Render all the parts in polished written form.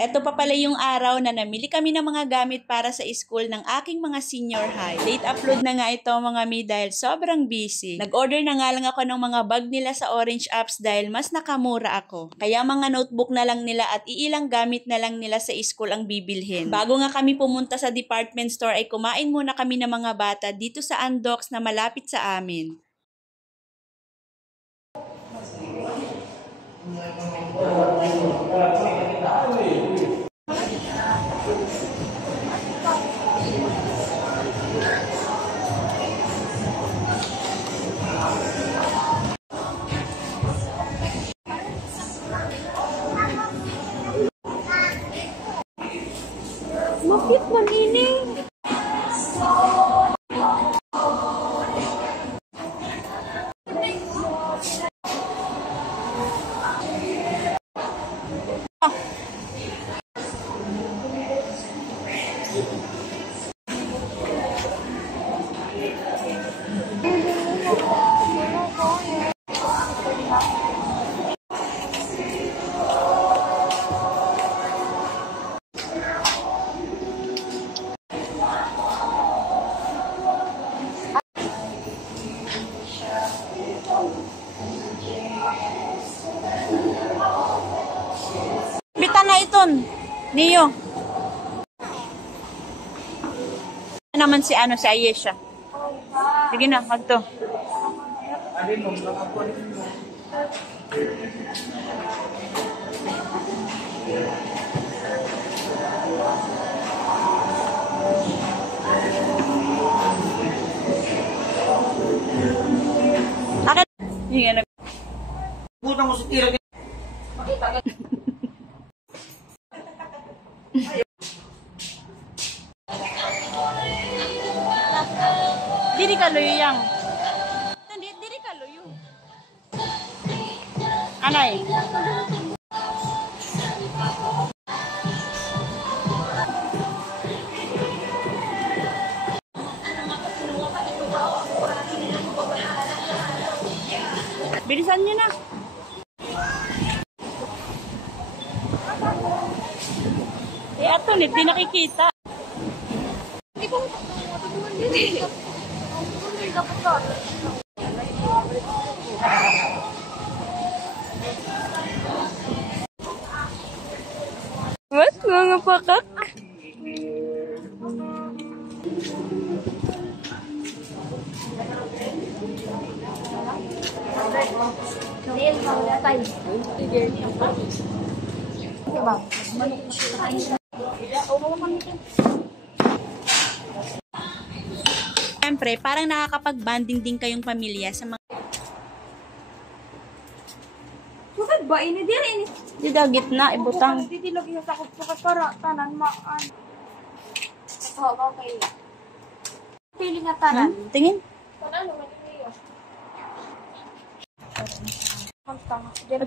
Eto pa pala yung araw na namili kami ng mga gamit para sa school ng aking mga senior high. Late upload na nga ito mga mi dahil sobrang busy. Nag-order na nga lang ako ng mga bag nila sa Orange Apps dahil mas nakamura ako. Kaya mga notebook na lang nila at iilang gamit na lang nila sa school ang bibilhin. Bago nga kami pumunta sa department store ay kumain muna kami ng mga bata dito sa Andox na malapit sa amin. Bakit manining? Bitan na iton, Niyo. Naman si Ayesha. Sige na, magto. Akin. Sige na. Butang mo sa tira. Diri ka luyo yang. Diri ka luyo. Anay. Bilisan niyo na. Ato, hindi nakikita. What? Mga pakak? Siyempre, parang nakakapag-banding din kayong pamilya sa mga... Sukad ba? Ini diri ini. Di dagit na, ibutang. Dito lagi sa sakop sukad para tanan maan. Oo, okay. Pili nga tanan. Tingin. Tanan naman niyo.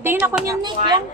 Tingin ako niyan, Nick. Yan.